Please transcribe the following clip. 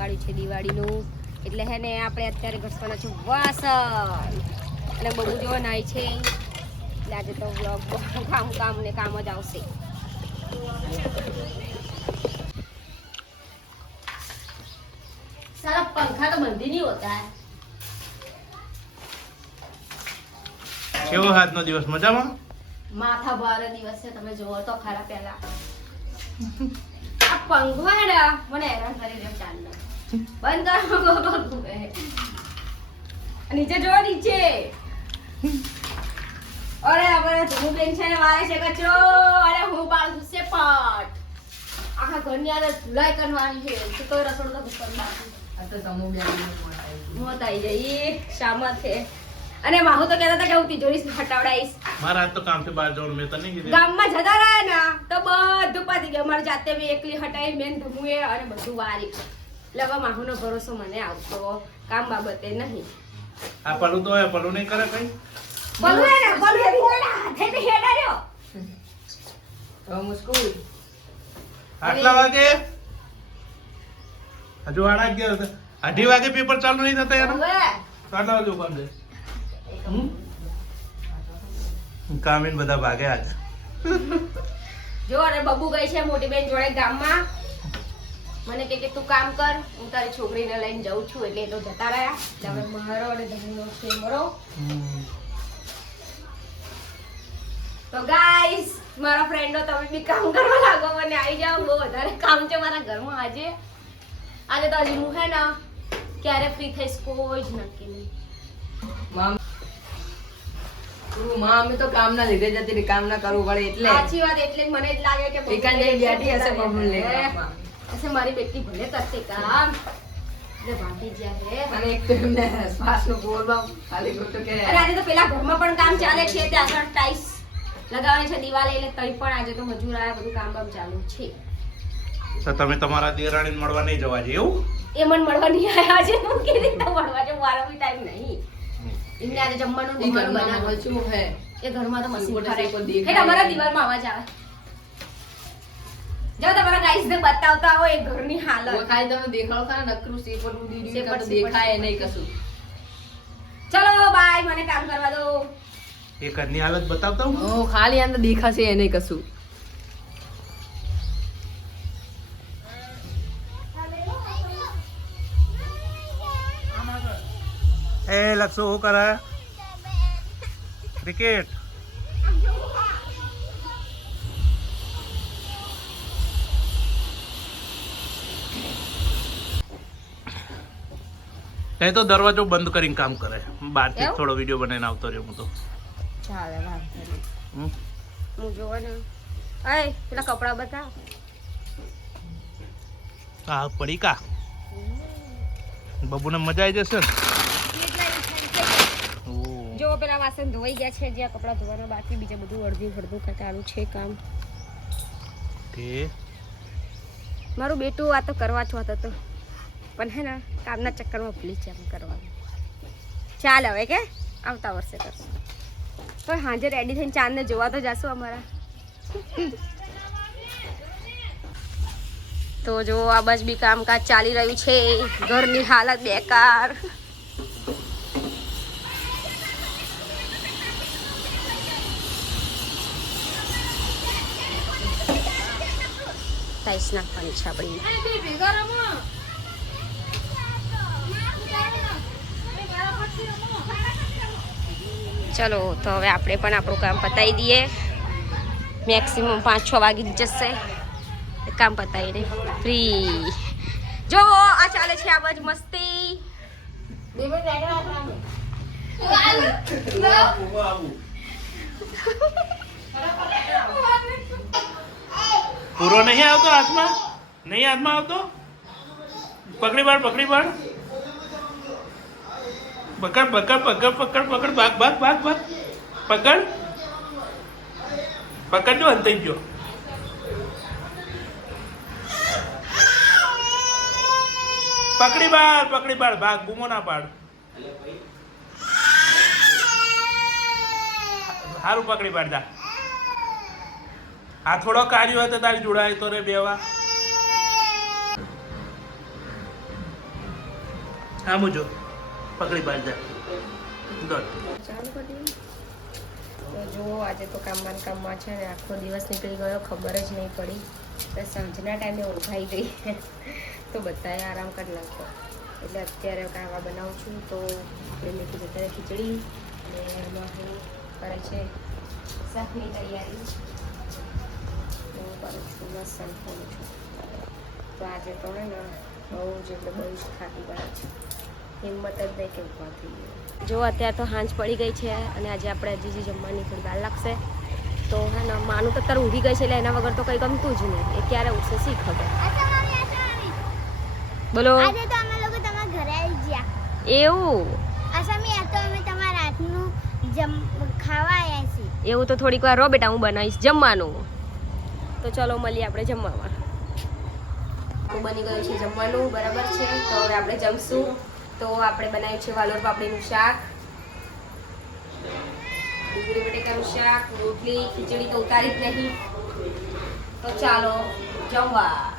કાઢ્યું છે દિવાળીનું. એટલે હે ને આપણે અત્યારે ઘસવાના છે વાસણ અને બબુ જોવા નાય છે. એટલે આજે તો વ્લોગ કામ ને કામ જ આવશે. सारा पंखा तो बंद ही नहीं होता है. કેવો આજનો દિવસ મજામાં? માથા ભારે દિવસ છે, તમે જોવો તો ખરા. પહેલા આ પંખો હે ને મને હેરાન કરી રહ્યો. ચાંદ બંધ કરો. નીચે જો નીચે. અરે અમારે ધૂમ બેન છે ને વારે છે કચરો. અરે હું બાળું છે પાટ. આખા ઘરની આરે ધુલાઈ કરવાની છે તો રસોડું તો ઉપર નાખું. આ તો સમૂહ બેની મોત આવી જાય શામત છે. અને માહુ તો કહેતા હતા કે હું તિજોરી હટાવડાઈશ. મારા આજ તો કામથી બહાર જવાનું મેં તો નહીં કીધું. ગામમાં જતા રહ્યા ને તો બધું પતી ગયું. મારી જાતે મેં એકલી હટાવી મેન ધમુએ અને બધું વારી. એટલે હવે માહુનો ભરોસો મને આવતો કામ બાબતે નહીં. આ પલું તો હોય, પલું નહીં કરે કઈ. પલું હે ને પલું હે બોલા હાથે ને હેડા રહ્યો. હવે મુસ્કુલ આટલા વાગે હજુ 8:30 2:30 વાગે પેપર ચાલુ નહીં થતા યાર. હવે આટલા વાગે ઉભા રહે. કામીન બધા ભાગે આજ. જો અરે બબુ ગઈ છે મોટી બેન જોડે ગામમાં. મને કે તું કામ કર, હું તારી છોકરીને લઈને જાઉં છું. એટલે એ તો જતા રહ્યા. એટલે હવે મારો અને ધમુનો છે મરો. તો ગાઈસ મારા ફ્રેન્ડો તમે બી કામ કરવા લાગો, મને આવી જાવ. બહુ વધારે કામ છે મારા ઘરમાં આજે. આજે તો હજી હું હે ને ક્યારે ફ્રી થઈશ કોઈ જ નક્કી નહીં. મામી તો કામ ના લીધે જતી રહી, કામ ના કરવું પડે એટલે. સાચી વાત. એટલે જ મને જ લાગે કે એકાંત જઈ બેઠી હશે બબુને લઈને. હશે મારી બેટી ભલે કરશે કામ. એટલે ભાગી જાય. અને એક તો એમને શ્વાસનું બોલવા ખાલી ખોટું કે અને આજે તો પેલા ઘરમાં પણ કામ ચાલે છે. ત્યાં આગળ ટાઈલ્સ લગાવવાની છે દિવાલે. એટલે તઈ પણ આજે તો મજૂર આયા, બધું કામ ચાલુ છે. તો તમે તમારા દેરાણીને મળવા નહીં જવા જોઈએ એવું? એ મને મળવા નહીં આયા છે. હું કેવી રીતે મળવા છે? મારો બી ટાઈમ નહીં. એમને આજે જમવાનું બનાવવાનું શું હે એ ઘરમાં તો મશીન મોટા ફરે. કોઈ દેખાય એટલે અમારા દિવાલમાં અવાજ આવે. જાઓ તમારા ગાઈસને બતાવતા આવો એ ઘરની હાલત. ખાલી તમે દેખાડો ખરા નકરું સેપર ઉડી સેપર, તો સેપર, દેખાય સેપર. નહીં કશું. ચલો બાય, મને કામ કરવા દો. એ ઘરની હાલત બતાવતા હું. ખાલી અંદર દેખાશે એ નહીં કશું. એ લક્ષો શું કરે? ક્રિકેટ. એ તો દરવાજો બંધ કરીને કામ કરે. બહારથી એવું? થોડો વિડીયો બનાવીને આવતો રહ્યો હું તો. ચાલે વાંધો નહીં. હમ. હું જોવા ને અય પેલા કપડા બતાવ. આ પડી કા બબુને મજા આવી જશે ને. ઓહ. જો પેલા વાસણ ધોવાઈ ગયા છે. જ્યાં કપડા ધોવાના બાકી, બીજા બધું અડધું ચાલુ છે કામ. તે મારું બેટું આ તો કરવા છો હતો પણ હે ને કામના ચક્કરમાં ભૂલી છે એમ કરવાનું. ચાલ હવે કે આવતા વર્ષે કરશું. પણ હાજર રેડી થઈને ચાંદને જોવા તો જાશું અમારા. તો જો આ બસ બી કામકાજ ચાલી રહ્યું છે. ઘરની હાલત બેકાર. ટાઈસ નાખવાની છે આપણી. ચલો તો હવે આપણે પણ આપણું કામ પતાવી દઈએ. મેક્સિમમ 5-6 વાગી જ જશે. કામ પતાવીને ફ્રી. જો આ ચાલે છે આ બાજુ મસ્તી. પૂરો નહીં આવતો હાથમાં? નહીં હાથમાં આવતો? પકડી પાડ, પકડી પાડ. પકડ પકડ પકડ પકડ પકડ. ભાગ ભાગ ભાગ ભાગ. પકડ પકડજો. અંતાઈ ગયો. પકડી પાડ, પકડી પાડ. ભાગ, બૂમો ના પાડ. સારું પકડી પાડતા. આ થોડો કાર્યો હતો તારી જોડાય તો રે બેવા. આમ જો પકડી પાડજા દોડ. ચાલુ કરી દઈએ. તો જો આજે તો કામમાં છે ને આખો દિવસ નીકળી ગયો, ખબર જ નહીં પડી. તો સાંજના ટાઈમે ઊંઘાઈ ગઈ તો બધાએ આરામ કરી નાખ્યો. એટલે અત્યારે કાવા બનાવું છું. તો આપણે મેથી અત્યારે ખીચડી અને એમાં હું કરે છે શાકની તૈયારી. હું કરું છું લસણ ખોલું છું. તો આજે તો ને બહુ જ એટલે બહુ જ થાકી ગયા છે, હિંમત જ નહીં કે ઊભા થઈ ગઈ. જો અત્યારે તો સાંજ પડી ગઈ છે અને આજે આપણે હજી જમવાની થોડી વાર લાગશે. તો હે ને માનું તો અત્યારે ઊભી ગઈ છે એટલે એના વગર તો કંઈ ગમતું જ નહીં. એ ક્યારે ઉઠશે શી ખબર. બોલો. આજે તો અમે લોકો તમારા ઘરે આવી ગયા. એવું અસમી આ તો અમે તમારા હાથનું ખાવા આવ્યા છીએ. એવું તો થોડીક વાર રહો બેટા, હું બનાવીશ જમવાનું. તો ચલો મળીએ આપણે જમવામાં. તો બની ગયું છે જમવાનું, બરાબર છે. તો હવે આપણે જમશું. તો આપણે બનાવ્યું છે વાલોર પાપડીનું શાક, ડુંગળી બટેકાનું શાક, રોટલી, ખીચડી તો ઉતારી જ નહીં. તો ચાલો જમવા.